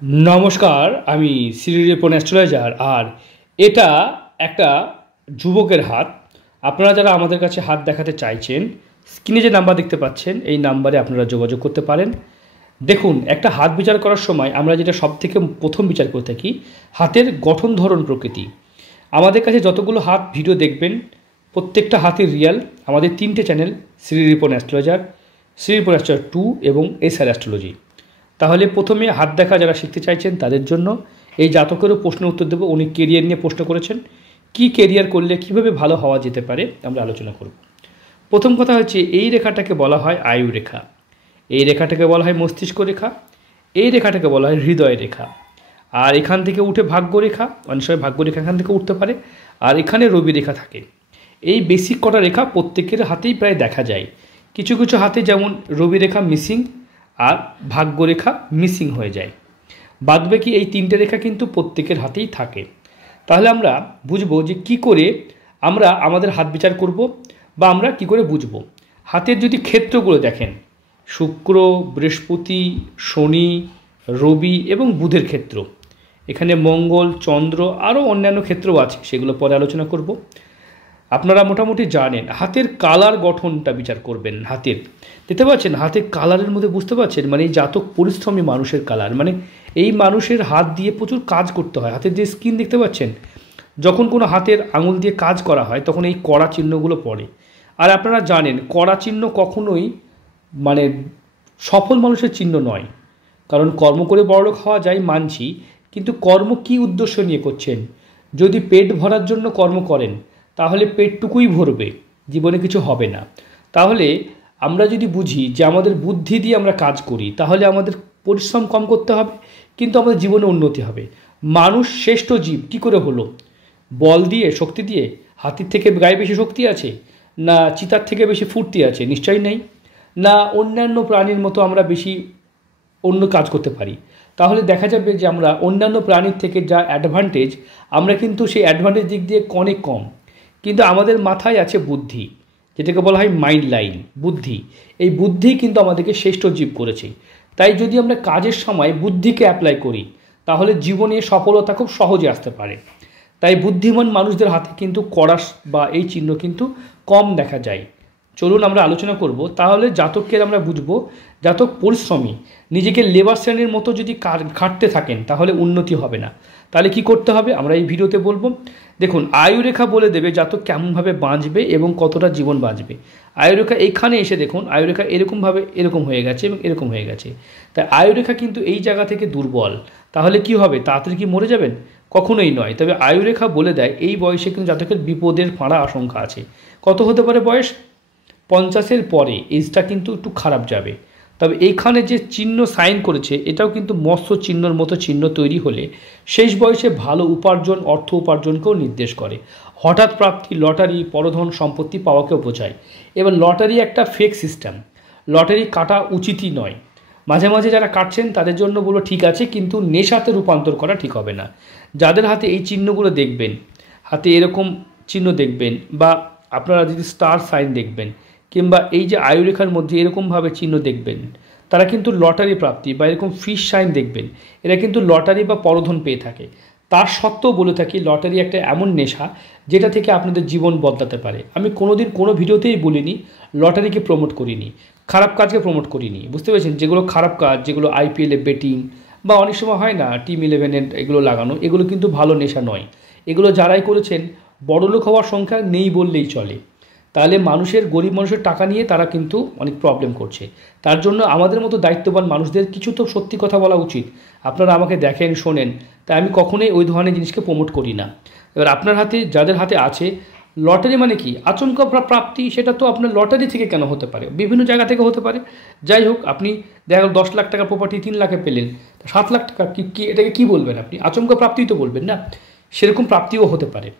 नमस्कार আমি সিরিপন অ্যাস্ট্রোলজার আর এটা একটা যুবকের হাত। আপনারা যারা আমাদের কাছে হাত দেখাতে চাইছেন স্ক্রিনে যে নাম্বার দেখতে পাচ্ছেন এই নাম্বারে আপনারা যোগাযোগ করতে পারেন। দেখুন, একটা হাত বিচার করার সময় আমরা যেটা সবথেকে প্রথম বিচার করে থাকি হাতের গঠন ধরন প্রকৃতি। আমাদের কাছে যতগুলো হাত ভিডিও দেখবেন প্রত্যেকটা হাতের রিয়াল। আমাদের তিনটে চ্যানেল সিরিপন অ্যাস্ট্রোলজার, সিরিপন অ্যাস্ট্রোলজার 2 এবং এসআর অ্যাস্ট্রোলজি। তাহলে প্রথমে হাত দেখা যারা শিখতে চাইছেন তাদের জন্য এই জাতকেরও প্রশ্নের উত্তর দেবো। উনি কেরিয়ার নিয়ে প্রশ্ন করেছেন, কি কেরিয়ার করলে কিভাবে ভালো হওয়া যেতে পারে আমরা আলোচনা করব। প্রথম কথা হচ্ছে এই রেখাটাকে বলা হয় আয়ু রেখা, এই রেখাটাকে বলা হয় মস্তিষ্ক রেখা, এই রেখাটাকে বলা হয় হৃদয় রেখা। আর এখান থেকে উঠে ভাগ্য রেখা, অনেক সময় ভাগ্য রেখা এখান থেকে উঠতে পারে। আর এখানে রবি রেখা থাকে। এই বেসিক কটা রেখা প্রত্যেকের হাতেই প্রায় দেখা যায়। কিছু কিছু হাতে যেমন রবি রেখা মিসিং আর ভাগ্যরেখা মিসিং হয়ে যায়। বাদবাকি এই তিনটে রেখা কিন্তু প্রত্যেকের হাতেই থাকে। তাহলে আমরা বুঝবো যে কি করে আমরা আমাদের হাত বিচার করব বা আমরা কি করে বুঝব। হাতের যদি ক্ষেত্রগুলো দেখেন, শুক্র, বৃহস্পতি, শনি, রবি এবং বুধের ক্ষেত্র, এখানে মঙ্গল, চন্দ্র আরও অন্যান্য ক্ষেত্রও আছে, সেগুলো পরে আলোচনা করব। আপনারা মোটামুটি জানেন হাতের কালার গঠনটা বিচার করবেন। হাতের দেখতে পাচ্ছেন, হাতের কালারের মধ্যে বুঝতে পারছেন মানে এই জাতক পরিশ্রমী মানুষের কালার, মানে এই মানুষের হাত দিয়ে প্রচুর কাজ করতে হয়। হাতের যে স্কিন দেখতে পাচ্ছেন, যখন কোনো হাতের আঙুল দিয়ে কাজ করা হয় তখন এই কড়া চিহ্নগুলো পড়ে। আর আপনারা জানেন কড়া চিহ্ন কখনোই মানে সফল মানুষের চিহ্ন নয়। কারণ কর্ম করে বড়লোক হওয়া যায় মানছি, কিন্তু কর্ম কি উদ্দেশ্য নিয়ে করছেন? যদি পেট ভরার জন্য কর্ম করেন তাহলে পেটটুকুই ভরবে, জীবনে কিছু হবে না। তাহলে আমরা যদি বুঝি যে আমাদের বুদ্ধি দিয়ে আমরা কাজ করি তাহলে আমাদের পরিশ্রম কম করতে হবে, কিন্তু আমাদের জীবনে উন্নতি হবে। মানুষ শ্রেষ্ঠ জীব কি করে হলো? বল দিয়ে, শক্তি দিয়ে? হাতির থেকে গায়ে বেশি শক্তি আছে? না চিতার থেকে বেশি ফুর্তি আছে? নিশ্চয়ই নেই। না অন্যান্য প্রাণীর মতো আমরা বেশি অন্য কাজ করতে পারি? তাহলে দেখা যাবে যে আমরা অন্যান্য প্রাণীর থেকে যা অ্যাডভান্টেজ, আমরা কিন্তু সেই অ্যাডভান্টেজ দিক দিয়ে অনেক কম। কিন্তু আমাদের মাথায় আছে বুদ্ধি, যেটাকে বলা হয় মাইন্ড লাইন, বুদ্ধি। এই বুদ্ধি কিন্তু আমাদেরকে শ্রেষ্ঠ জীব করেছে। তাই যদি আমরা কাজের সময় বুদ্ধিকে অ্যাপ্লাই করি তাহলে জীবনে সফলতা খুব সহজে আসতে পারে। তাই বুদ্ধিমান মানুষদের হাতে কিন্তু কড়া বা এই চিহ্ন কিন্তু কম দেখা যায়। চলুন আমরা আলোচনা করব। তাহলে জাতককে আমরা বুঝবো জাতক পরিশ্রমী, নিজেকে লেবার শ্রেণীর মতো যদি খাটতে থাকেন তাহলে উন্নতি হবে না। তাহলে কি করতে হবে আমরা এই ভিডিওতে বলবো। দেখুন, আয়ুরেখা বলে দেবে জাতক কেমনভাবে বাঁচবে এবং কতটা জীবন বাঁচবে। আয়ুরেখা এইখানে এসে দেখুন, আয়ুরেখা এরকমভাবে এরকম হয়ে গেছে এবং এরকম হয়ে গেছে। তাই আয়ুরেখা কিন্তু এই জায়গা থেকে দুর্বল। তাহলে কি হবে? তাড়াতাড়ি কি মরে যাবেন? কখনোই নয়। তবে আয়ুরেখা বলে দেয় এই বয়সে কিন্তু জাতকের বিপদের ফাঁড়া আশঙ্কা আছে। কত হতে পারে বয়স? 50-এর পরে এজটা কিন্তু একটু খারাপ যাবে। তবে এইখানে যে চিহ্ন সাইন করেছে এটাও কিন্তু মৎস্য চিহ্নর মতো চিহ্ন তৈরি হলে শেষ বয়সে ভালো উপার্জন, অর্থ উপার্জনকেও নির্দেশ করে। হঠাৎ প্রাপ্তি, লটারি, পরধন সম্পত্তি পাওয়াকেও বোঝায়। এবার লটারি একটা ফেক সিস্টেম, লটারি কাটা উচিতই নয়। মাঝে মাঝে যারা কাটছেন তাদের জন্য বলো ঠিক আছে, কিন্তু নেশাতে রূপান্তর করা ঠিক হবে না। যাদের হাতে এই চিহ্নগুলো দেখবেন, হাতে এরকম চিহ্ন দেখবেন, বা আপনারা যদি স্টার সাইন দেখবেন, কিংবা এই যে আয়ুরেখার মধ্যে এরকমভাবে চিহ্ন দেখবেন, তারা কিন্তু লটারি প্রাপ্তি, বা এরকম ফিশ সাইন দেখবেন, এরা কিন্তু লটারি বা পরধন পেয়ে থাকে। তার সত্ত্বেও বলে থাকি লটারি একটা এমন নেশা যেটা থেকে আপনাদের জীবন বদলাতে পারে। আমি কোনোদিন কোনো ভিডিওতেই বলিনি লটারিকে প্রমোট করিনি, খারাপ কাজকে প্রমোট করিনি, বুঝতে পেরেছেন? যেগুলো খারাপ কাজ, যেগুলো আইপিএলে বেটিং বা অনেক সময় হয় না টিম 11-এর এগুলো লাগানো, এগুলো কিন্তু ভালো নেশা নয়। এগুলো যারাই করেছেন বড়লোক হওয়ার সংখ্যা নেই বললেই চলে। তাহলে মানুষের, গরিব মানুষের টাকা নিয়ে তারা কিন্তু অনেক প্রবলেম করছে। তার জন্য আমাদের মতো দায়িত্ববান মানুষদের কিছু তো সত্যি কথা বলা উচিত। আপনারা আমাকে দেখেন, শোনেন, তাই আমি কখনোই ওই ধরনের জিনিসকে প্রমোট করি না। এবার আপনার হাতে, যাদের হাতে আছে লটারি, মানে কি আচমকা প্রাপ্তি, সেটা তো আপনার লটারি থেকে কেন হতে পারে, বিভিন্ন জায়গা থেকে হতে পারে। যাই হোক, আপনি দেখা গেল 10 লাখ টাকার প্রপার্টি 3 লাখে পেলেন, 7 লাখ টাকা কি এটাকে কি বলবেন আপনি? আচমকা প্রাপ্তিই তো বলবেন না? সেরকম প্রাপ্তিও হতে পারে।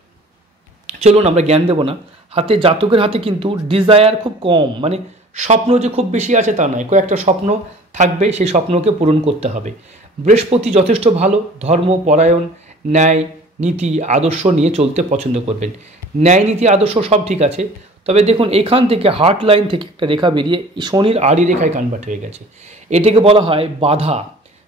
চলুন আমরা জ্ঞান দেব না। হাতে, জাতকের হাতে কিন্তু ডিজায়ার খুব কম, মানে স্বপ্ন যে খুব বেশি আছে তা নয়, কয়েকটা স্বপ্ন থাকবে, সেই স্বপ্নকে পূরণ করতে হবে। বৃহস্পতি যথেষ্ট ভালো, ধর্ম পরায়ণ, ন্যায় নীতি আদর্শ নিয়ে চলতে পছন্দ করবেন। ন্যায় নীতি আদর্শ সব ঠিক আছে, তবে দেখুন এখান থেকে হার্ট লাইন থেকে একটা রেখা বেরিয়ে শনির আড়ি রেখায় কনভার্ট হয়ে গেছে। এটাকে বলা হয় বাধা।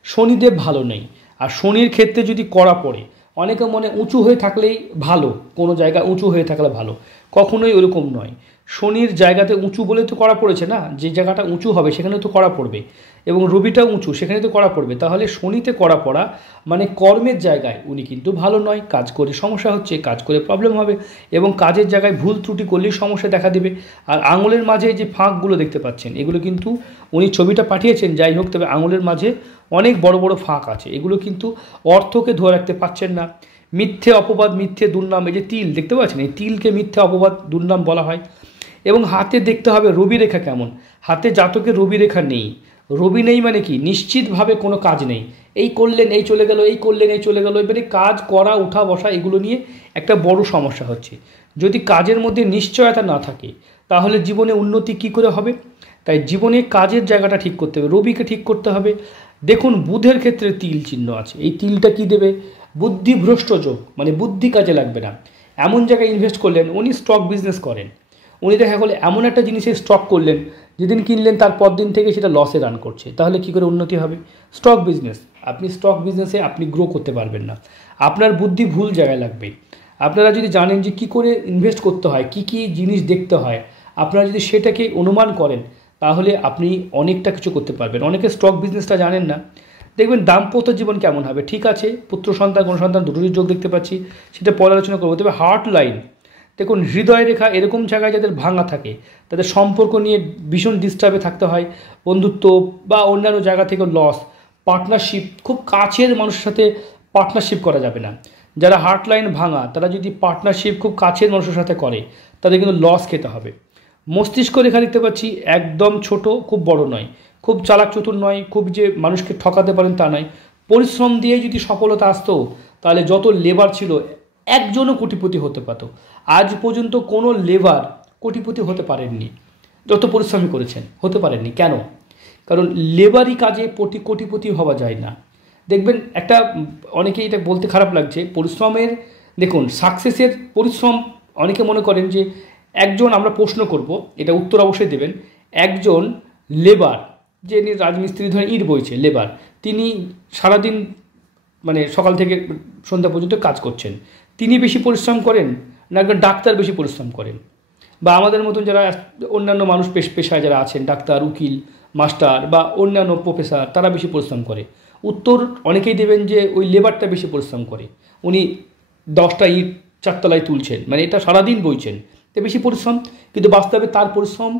শনিদেব ভালো নেই। আর শনির ক্ষেত্রে যদি কড়া পড়ে, অনেকে মনে উঁচু হয়ে থাকলেই ভালো, কোনো জায়গা উঁচু হয়ে থাকলে ভালো, কখনোই ওরকম নয়। শনির জায়গাতে উঁচু বলে তো কড়া পড়েছে না, যে জায়গাটা উঁচু হবে সেখানে তো কড়া পড়বে, এবং রবিটা উঁচু সেখানে তো কড়া পড়বে। তাহলে শনিতে কড়া পড়া মানে কর্মের জায়গায় উনি কিন্তু ভালো নয়, কাজ করে সমস্যা হচ্ছে, কাজ করে প্রবলেম হবে, এবং কাজের জায়গায় ভুল ত্রুটি করলেই সমস্যা দেখা দেবে। আর আঙুলের মাঝে যে ফাঁকগুলো দেখতে পাচ্ছেন, এগুলো কিন্তু উনি ছবিটা পাঠিয়েছেন যাই হোক, তবে আঙুলের মাঝে অনেক বড় বড় ফাঁক আছে, এগুলো কিন্তু অর্থকে ধরে রাখতে পারছেন না। মিথ্যে অপবাদ, মিথ্যে দুর্নাম, এই যে তিল দেখতে পাচ্ছেন, এই তিলকে মিথ্যে অপবাদ দুর্নাম বলা হয়। এবং হাতে দেখতে হবে রবি রেখা কেমন, হাতে জাতকে রবি রেখা নেই। রবি নেই মানে কি, নিশ্চিতভাবে কোনো কাজ নেই, এই করলেন এই চলে গেল, এই করলেন এই চলে গেল, এবারে কাজ করা উঠা বসা এগুলো নিয়ে একটা বড় সমস্যা হচ্ছে। যদি কাজের মধ্যে নিশ্চয়তা না থাকে তাহলে জীবনে উন্নতি কি করে হবে? তাই জীবনে কাজের জায়গাটা ঠিক করতে হবে, রবিকে ঠিক করতে হবে। দেখুন বুধের ক্ষেত্রে তিল চিহ্ন আছে, এই তিলটা কি দেবে? বুদ্ধিভ্রষ্ট যোগ, মানে বুদ্ধি কাজে লাগবে না। এমন জায়গায় ইনভেস্ট করলেন, উনি স্টক বিজনেস করেন, উনি দেখা গেলো এমন একটা জিনিসে স্টক করলেন, যেদিন কিনলেন তার পর দিন থেকে সেটা লসে রান করছে, তাহলে কি করে উন্নতি হবে? স্টক বিজনেস, আপনি স্টক বিজনেসে আপনি গ্রো করতে পারবেন না, আপনার বুদ্ধি ভুল জায়গায় লাগবে। আপনারা যদি জানেন যে কী করে ইনভেস্ট করতে হয়, কি কি জিনিস দেখতে হয়, আপনারা যদি সেটাকে অনুমান করেন তাহলে আপনি অনেকটা কিছু করতে পারবেন। অনেকে স্টক বিজনেসটা জানেন না। দেখবেন দাম্পত্য জীবন কেমন হবে, ঠিক আছে পুত্র সন্তান কোনো সন্তান দুটোরই যোগ দেখতে পাচ্ছি, সেটা পরে আলোচনা করবো। তবে হার্ট লাইন দেখুন, হৃদয় রেখা এরকম জায়গায় যাদের ভাঙা থাকে, তাদের সম্পর্ক নিয়ে ভীষণ ডিস্টার্বে থাকতে হয়, বন্ধুত্ব বা অন্যান্য জায়গা থেকে লস, পার্টনারশিপ, খুব কাছের মানুষের সাথে পার্টনারশিপ করা যাবে না। যারা হার্ট লাইন ভাঙা তারা যদি পার্টনারশিপ খুব কাছের মানুষের সাথে করে তাদের কিন্তু লস খেতে হবে। মস্তিষ্ক রেখা দেখতে পাচ্ছি একদম ছোট, খুব বড় নয়, খুব চালাক চতুর নয়, খুব যে মানুষকে ঠকাতে পারেন তা নয়। পরিশ্রম দিয়ে যদি সফলতা আসতো তাহলে যত লেবার ছিল একজনও কোটিপতি হতে পারত। আজ পর্যন্ত কোনো লেবার কোটিপতি হতে পারেননি, যত পরিশ্রমী করেছেন হতে পারেননি। কেন? কারণ লেবারি কাজে কোটিপতি হওয়া যায় না। দেখবেন একটা, অনেকেই এটা বলতে খারাপ লাগছে, পরিশ্রমের দেখুন সাকসেসের পরিশ্রম, অনেকে মনে করেন যে একজন, আমরা প্রশ্ন করব, এটা উত্তর অবশ্যই দেবেন, একজন লেবার, যে রাজমিস্ত্রি ধরে ইট বইছে লেবার, তিনি সারাদিন মানে সকাল থেকে সন্ধ্যা পর্যন্ত কাজ করছেন, তিনি বেশি পরিশ্রম করেন না একজন ডাক্তার বেশি পরিশ্রম করেন? বা আমাদের মতন যারা অন্যান্য মানুষ পেশায় যারা আছেন, ডাক্তার, উকিল, মাস্টার বা অন্যান্য প্রফেসর, তারা বেশি পরিশ্রম করে? উত্তর অনেকেই দেবেন যে ওই লেবারটা বেশি পরিশ্রম করে, উনি 10টা ইট 4 তলায় তুলছেন, মানে এটা সারাদিন বইছেন, তো বেশি পরিশ্রম। কিন্তু বাস্তবে তার পরিশ্রম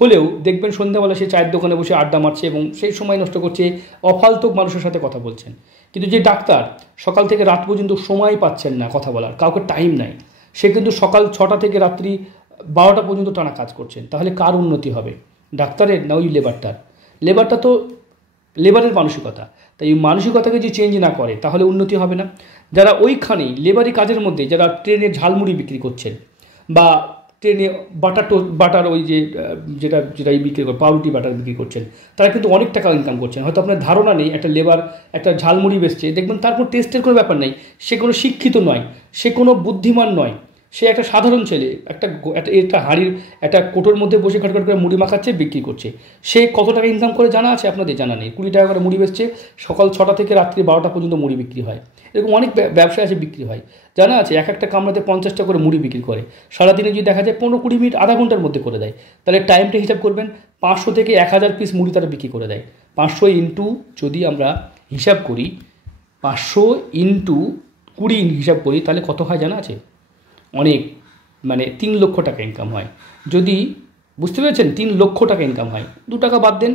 হলেও দেখবেন সন্ধ্যাবেলা সে চায়ের দোকানে বসে আড্ডা মারছে এবং সেই সময় নষ্ট করছে, অফালতুক মানুষের সাথে কথা বলছেন। কিন্তু যে ডাক্তার সকাল থেকে রাত পর্যন্ত সময় পাচ্ছেন না কথা বলার, কাউকে টাইম নাই, সে কিন্তু সকাল 6টা থেকে রাত্রি 12টা পর্যন্ত টানা কাজ করছেন, তাহলে কার উন্নতি হবে? ডাক্তারের না ওই লেবারটার? লেবারটা তো লেবারের মানসিকতা, তাই এই মানসিকতাকে যে চেঞ্জ না করে তাহলে উন্নতি হবে না। যারা ওইখানেই লেবারি কাজের মধ্যে, যারা ট্রেনে ঝালমুড়ি বিক্রি করছেন বা ট্রেনে বাটার ওই যে যেটা বিক্রি করে পাউরুটি বাটার বিক্রি করছেন, তারা কিন্তু অনেক টাকা ইনকাম করছেন। হয়তো আপনার ধারণা নেই, একটা লেবার একটা ঝালমুড়ি বেচছে, দেখবেন তারপর টেস্টের কোনো ব্যাপার নেই, সে কোনো শিক্ষিত নয়, সে কোনো বুদ্ধিমান নয়, সে একটা সাধারণ ছেলে, একটা হাঁড়ির একটা কোটোর মধ্যে বসে খাটখাট করে মুড়ি মাখাচ্ছে, বিক্রি করছে। সে কত টাকা ইনকাম করে জানা আছে আপনাদের? জানা নেই। 20 টাকা করে মুড়ি বেচছে, সকাল 6টা থেকে রাত্রি 12টা পর্যন্ত মুড়ি বিক্রি হয়। এরকম অনেক ব্যবসা আছে, বিক্রি হয়, জানা আছে। একটা কামড়াতে 50টা করে মুড়ি বিক্রি করে, সারাদিনে যদি দেখা যায় 15-20 মিনিট আধা ঘন্টার মধ্যে করে দেয়, তাহলে টাইমটা হিসাব করবেন, 500 থেকে 1000 পিস মুড়ি তারা বিক্রি করে দেয়। 500 ইন্টু যদি আমরা হিসাব করি, 500 ইন্টু 20 হিসাব করি, তাহলে কত হয় জানা আছে? অনেক, মানে 3 লক্ষ টাকা ইনকাম হয়। যদি বুঝতে পেরেছেন, 3 লক্ষ টাকা ইনকাম হয়, 2 টাকা বাদ দেন,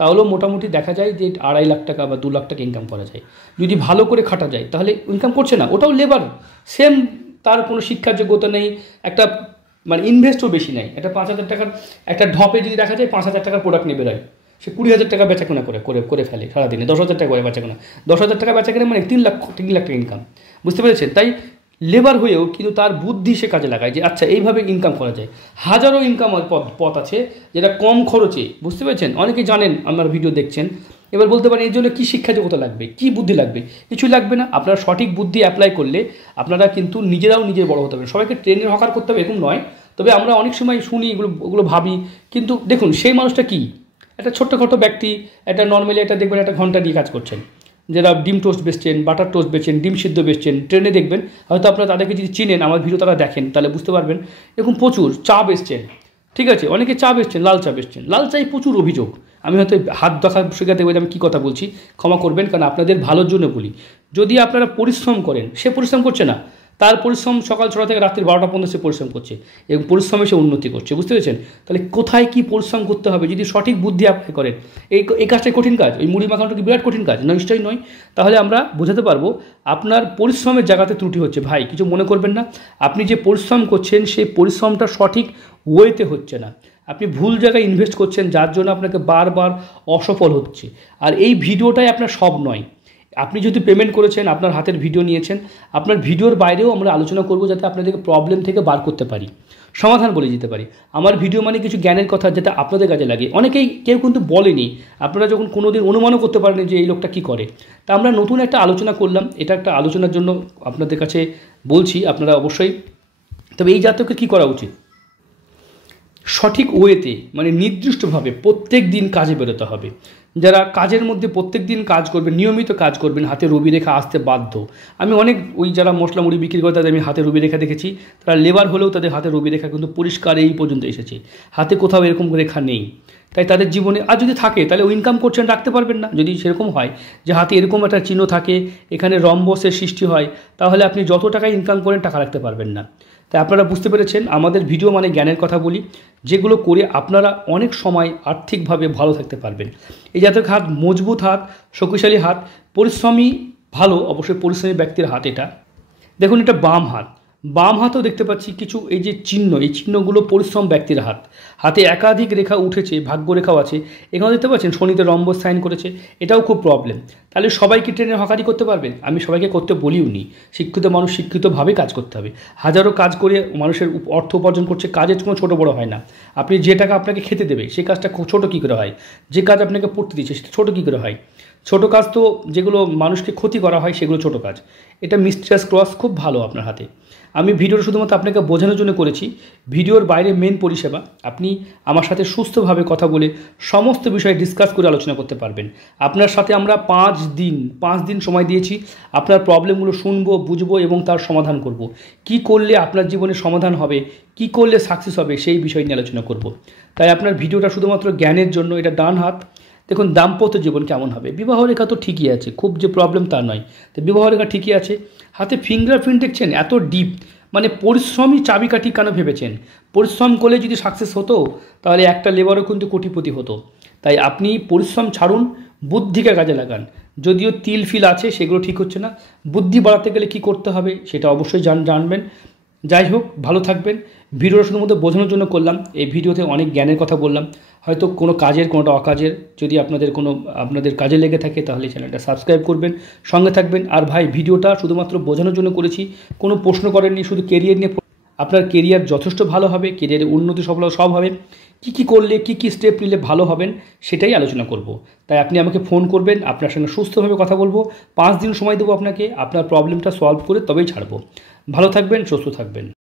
তাহলেও মোটামুটি দেখা যায় যে 2.5 লাখ টাকা বা 2 লাখ টাকা ইনকাম করা যায়। যদি ভালো করে খাটা যায় তাহলে ইনকাম করছে না, ওটাও লেবার, সেম, তার কোনো শিক্ষার যোগ্যতা নেই, একটা মানে ইনভেস্টও বেশি নেই। একটা 5,000 টাকার একটা ঢপে যদি দেখা যায় 5,000 টাকার প্রোডাক্ট নিয়ে বেরোয়, সে 20,000 টাকা বেচাকেনা করে ফেলে সারাদিনে, 10,000 টাকা করে বেচাকেনা, 10,000 টাকা বেচাকেনা মানে 3 লাখ টাকা ইনকাম। বুঝতে পেরেছেন? তাই লেবার হয়েও কিন্তু তার বুদ্ধি সে কাজে লাগায় যে আচ্ছা এইভাবে ইনকাম করা যায়। হাজারো ইনকাম পথ আছে যেটা কম খরচে, বুঝতে পেরেছেন? অনেকে জানেন, আমার ভিডিও দেখছেন, এবার বলতে পারেন এর জন্য কী শিক্ষা যোগ্যতা লাগবে, কী বুদ্ধি লাগবে? কিছুই লাগবে না। আপনারা সঠিক বুদ্ধি অ্যাপ্লাই করলে আপনারা কিন্তু নিজেরাও নিজের বড় হতে পারবেন। সবাইকে ট্রেনের হকার করতে হবে এরকম নয়, তবে আমরা অনেক সময় শুনি, ওগুলো ভাবি, কিন্তু দেখুন সেই মানুষটা কি একটা ছোট্টখাটো ব্যক্তি, একটা নর্মালি একটা দেখবেন একটা ঘন্টা দিয়ে কাজ করছেন, যারা ডিম টোস্ট বেচছেন, বাটার টোস্ট বেচছেন, ডিম সিদ্ধ বেচছেন, ট্রেনে দেখবেন হয়তো আপনারা তাদেরকে যদি চিনেন, আমার ভিডিও তারা দেখেন, তাহলে বুঝতে পারবেন। এরকম প্রচুর চা বেচছেন, ঠিক আছে, অনেকে চা বেচছেন, লাল চা বেচছেন, লাল চাই প্রচুর অভিযোগ। আমি হয়তো হাত দেখা শেখাতে বলে আমি কী কথা বলছি ক্ষমা করবেন, কারণ আপনাদের ভালোর জন্য বলি। যদি আপনারা পরিশ্রম করেন, সে পরিশ্রম করছে না, তার পরিশ্রম সকাল 6টা থেকে রাত্রি 12টা পর্যন্ত সে পরিশ্রম করছে এবং পরিশ্রমে সে উন্নতি করছে, বুঝতে পেরেছেন? তাহলে কোথায় কী পরিশ্রম করতে হবে যদি সঠিক বুদ্ধি অ্যাপ্লাই করেন, এই কাজটাই কঠিন কাজ? ওই মুড়ি মাখানোটা কি বিরাট কঠিন কাজ? নিশ্চয়ই নয়। তাহলে আমরা বোঝাতে পারবো আপনার পরিশ্রমের জায়গাতে ত্রুটি হচ্ছে। ভাই কিছু মনে করবেন না, আপনি যে পরিশ্রম করছেন সেই পরিশ্রমটা সঠিক ওয়েতে হচ্ছে না, আপনি ভুল জায়গায় ইনভেস্ট করছেন, যার জন্য আপনাকে বারবার অসফল হচ্ছে। আর এই ভিডিওটাই আপনার সব নয়। আপনি যদি পেমেন্ট করেছেন, আপনার হাতের ভিডিও নিয়েছেন, আপনার ভিডিওর বাইরেও আমরা আলোচনা করব, যাতে আপনাদেরকে প্রবলেম থেকে বার করতে পারি, সমাধান বলে দিতে পারি। আমার ভিডিও মানে কিছু জ্ঞানের কথা যাতে আপনাদের কাজে লাগে। অনেকেই কেউ কিন্তু বলেনি, আপনারা যখন কোনো দিন অনুমানও করতে পারেনি যে এই লোকটা কী করে। তা আমরা নতুন একটা আলোচনা করলাম, এটা একটা আলোচনার জন্য আপনাদের কাছে বলছি, আপনারা অবশ্যই। তবে এই জাতকের কী করা উচিত? সঠিক ওয়েতে, মানে নির্দিষ্টভাবে প্রত্যেক দিন কাজে বেরোতে হবে। যারা কাজের মধ্যে প্রত্যেক দিন কাজ করবেন, নিয়মিত কাজ করবেন, হাতে রবি রেখা আসতে বাধ্য। আমি অনেক ওই যারা মশলা মুড়ি বিক্রি করে তাদের আমি হাতে রবি রেখা দেখেছি, তারা লেবার হলেও তাদের হাতে রবি রেখা কিন্তু পরিষ্কার এই পর্যন্ত এসেছে, হাতে কোথাও এরকম রেখা নেই। তাই তাদের জীবনে আর যদি থাকে তাহলে ও ইনকাম করছেন, রাখতে পারবেন না। যদি সেরকম হয় যে হাতে এরকম একটা চিহ্ন থাকে, এখানে রম্বসের সৃষ্টি হয়, তাহলে আপনি যত টাকা ইনকাম করেন টাকা রাখতে পারবেন না। তাই আপনারা বুঝতে পেরেছেন, আমাদের ভিডিও মানে জ্ঞানের কথা বলি, যেগুলো করে আপনারা অনেক সময় আর্থিকভাবে ভালো থাকতে পারবেন। এই জাতক হাত মজবুত হাত, শক্তিশালী হাত, পরিশ্রমী ভালো, অবশ্যই পরিশ্রমী ব্যক্তির হাত এটা। দেখুন এটা বাম হাত, বাম হাতও দেখতে পাচ্ছি কিছু এই যে চিহ্ন, এই চিহ্নগুলো পরিশ্রম ব্যক্তির হাত। হাতে একাধিক রেখা উঠেছে, ভাগ্য রেখাও আছে। এখানে দেখতে পাচ্ছেন শনিতে রম্বস সাইন করেছে, এটাও খুব প্রবলেম। তাহলে সবাইকে ট্রেনের হকারি করতে পারবেন? আমি সবাইকে করতে বলিও নি। শিক্ষিত মানুষ শিক্ষিতভাবে কাজ করতে হবে। হাজারো কাজ করে মানুষের অর্থ উপার্জন করছে, কাজের কোনো ছোটো বড়ো হয় না। আপনি যে টাকা আপনাকে খেতে দেবে সেই কাজটা ছোটো কী করে হয়? যে কাজ আপনাকে পড়তে দিচ্ছে সেটা ছোটো কী করে হয়? ছোটো কাজ তো যেগুলো মানুষকে ক্ষতি করা হয় সেগুলো ছোটো কাজ। এটা মিস্ট্রিয়াস ক্রস খুব ভালো আপনার হাতে। আমি ভিডিওটা শুধুমাত্র আপনাকে বোঝানোর জন্য করেছি। ভিডিওর বাইরে মেন পরিষেবা, আপনি আমার সাথে সুস্থভাবে কথা বলে সমস্ত বিষয়ে ডিসকাস করে আলোচনা করতে পারবেন। আপনার সাথে আমরা 5 দিন সময় দিয়েছি। আপনার প্রবলেমগুলো শুনবো, বুঝবো এবং তার সমাধান করব। কি করলে আপনার জীবনে সমাধান হবে, কি করলে সাকসেস হবে, সেই বিষয় নিয়ে আলোচনা করব। তাই আপনার ভিডিওটা শুধুমাত্র জ্ঞানের জন্য। এটা ডান হাত। দেখুন দাম্পত্য জীবন কেমন হবে? বিবাহ রেখা তো ঠিকই আছে, খুব যে প্রবলেম তা নয়। তো বিবাহ রেখা ঠিকই আছে। হাতে ফিঙ্গারপ্রিন্ট দেখছেন এত ডিপ, মানে পরিশ্রমই চাবিকাঠি কেন ভেবেছেন? পরিশ্রম করলে যদি সাকসেস হতো তাহলে একটা লেবারও কিন্তু কোটিপতি হতো। তাই আপনি পরিশ্রম ছাড়ুন, বুদ্ধিকে কাজে লাগান। যদিও তিল ফিল আছে, সেগুলো ঠিক হচ্ছে না। বুদ্ধি বাড়াতে গেলে কী করতে হবে সেটা অবশ্যই জানবেন। যাই হোক, ভালো থাকবেন। ভিডিওটা শুধুমাত্র বোঝানোর জন্য করলাম। এই ভিডিওতে অনেক জ্ঞানের কথা বললাম, হয়তো কোনো কাজের কোনোটা অকাজের। যদি আপনাদের কাজে লেগে থাকে তাহলে চ্যানেলটা সাবস্ক্রাইব করবেন, সঙ্গে থাকবেন। আর ভাই ভিডিওটা শুধুমাত্র বোঝানোর জন্য করেছি, কোনো প্রশ্ন করেননি, শুধু কেরিয়ার নিয়ে। আপনার কেরিয়ার যথেষ্ট ভালো হবে, কেরিয়ারে উন্নতি সফলতা সব হবে। কী করলে কী স্টেপ নিলে ভালো হবেন সেটাই আলোচনা করব। তাই আপনি আমাকে ফোন করবেন, আপনার সঙ্গে সুস্থভাবে কথা বলবো। 5 দিন সময় দেবো আপনাকে, আপনার প্রবলেমটা সলভ করে তবেই ছাড়বো। ভালো থাকবেন, সুস্থ থাকবেন।